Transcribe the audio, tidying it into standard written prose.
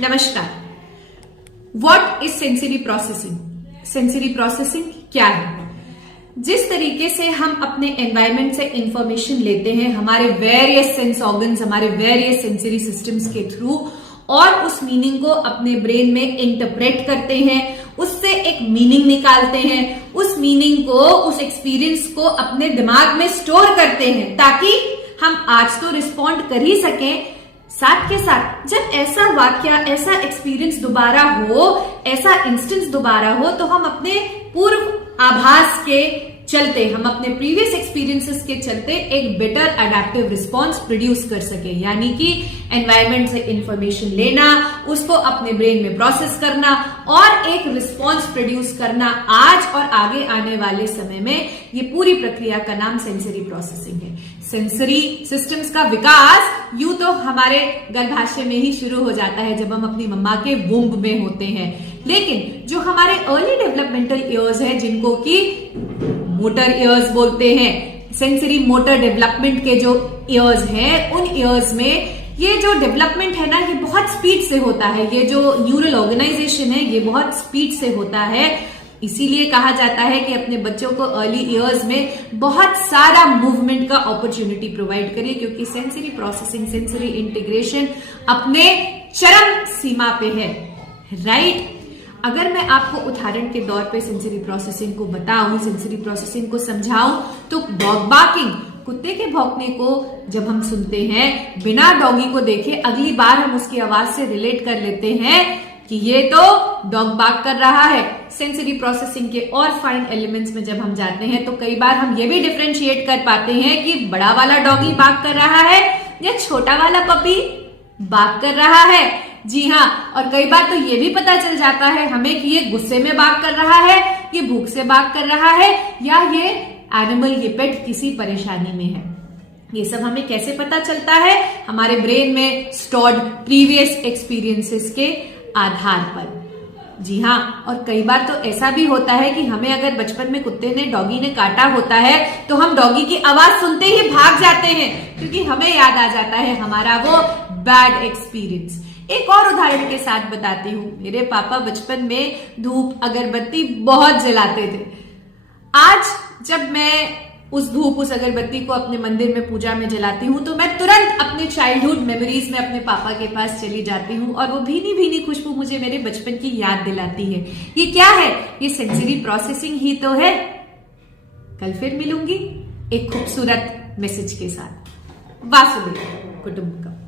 नमस्कार। What is sensory processing? Sensory processing क्या है? जिस तरीके से हम अपने एनवायरमेंट से इंफॉर्मेशन लेते हैं हमारे वेरियस सेंस ऑर्गन्स, हमारे वेरियस सेंसरी सिस्टम्स के थ्रू, और उस मीनिंग को अपने ब्रेन में इंटरप्रेट करते हैं, उससे एक मीनिंग निकालते हैं, उस मीनिंग को, उस एक्सपीरियंस को अपने दिमाग में स्टोर करते हैं ताकि हम आज तो रिस्पॉन्ड कर ही सकें, साथ के साथ जब ऐसा वाक्य, ऐसा एक्सपीरियंस दोबारा हो, ऐसा इंस्टेंस दोबारा हो, तो हम अपने पूर्व आभास के चलते, हम अपने प्रीवियस एक्सपीरियंसेस के चलते एक बेटर अडेप्टिव रिस्पॉन्स प्रोड्यूस कर सके। यानी कि एनवायरमेंट से इंफॉर्मेशन लेना, उसको अपने ब्रेन में प्रोसेस करना और एक रिस्पॉन्स प्रोड्यूस करना। आज और आगे आने वाले समय में ये पूरी प्रक्रिया का नाम सेंसरी प्रोसेसिंग है। सेंसरी सिस्टम्स का विकास यूं तो हमारे गर्भाशय में ही शुरू हो जाता है जब हम अपनी मम्मा के वुम्ब में होते हैं, लेकिन जो हमारे अर्ली डेवलपमेंटल ईयर्स है, जिनको कि मोटर ईयर्स बोलते हैं, सेंसरी मोटर डेवलपमेंट के जो ईयर्स हैं, उन ईयर्स में ये जो डेवलपमेंट है ना, ये बहुत स्पीड से होता है। ये जो न्यूरल ऑर्गेनाइजेशन है, ये बहुत स्पीड से होता है। इसीलिए कहा जाता है कि अपने बच्चों को अर्ली ईयर्स में बहुत सारा मूवमेंट का अपॉर्चुनिटी प्रोवाइड करिए, क्योंकि सेंसरी प्रोसेसिंग, सेंसरी इंटीग्रेशन अपने चरम सीमा पे है, राइट? अगर मैं आपको उदाहरण के तौर पे सेंसरी प्रोसेसिंग को बताऊं, सेंसरी प्रोसेसिंग को समझाऊं, तो डॉग बार्किंग, कुत्ते के भौंकने को जब हम सुनते हैं बिना डॉगी को देखे, अगली बार हम उसकी आवाज से रिलेट कर लेते हैं कि ये तो डॉग बार्क कर रहा है। सेंसरी प्रोसेसिंग के और फाइन एलिमेंट्स में जब हम जाते हैं तो कई बार हम ये भी डिफरेंशिएट कर पाते हैं कि बड़ा वाला डॉगी बार्क कर रहा है या छोटा वाला पपी बार्क कर रहा है। जी हाँ, और कई बार तो ये भी पता चल जाता है हमें कि ये गुस्से में बार्क कर रहा है, ये भूख से बार्क कर रहा है, या ये एनिमल, ये पेट किसी परेशानी में है। ये सब हमें कैसे पता चलता है? हमारे ब्रेन में स्टोर्ड प्रीवियस एक्सपीरियंसेस के आधार पर। जी हाँ, और कई बार तो ऐसा भी होता है कि हमें अगर बचपन में कुत्ते ने, डॉगी ने काटा होता है तो हम डॉगी की आवाज सुनते ही भाग जाते हैं, क्योंकि हमें याद आ जाता है हमारा वो बैड एक्सपीरियंस। एक और उदाहरण के साथ बताती हूँ। मेरे पापा बचपन में धूप, अगरबत्ती बहुत जलाते थे। आज जब मैं उस धूप, उस अगरबत्ती को अपने मंदिर में पूजा में जलाती हूँ तो मैं तुरंत अपने चाइल्डहुड मेमोरीज में अपने पापा के पास चली जाती हूँ, और वो भीनी भीनी खुशबू मुझे मेरे बचपन की याद दिलाती है। ये क्या है? ये सेंसरी प्रोसेसिंग ही तो है। कल फिर मिलूंगी एक खूबसूरत मैसेज के साथ। वासुदेव कुटुंबकम।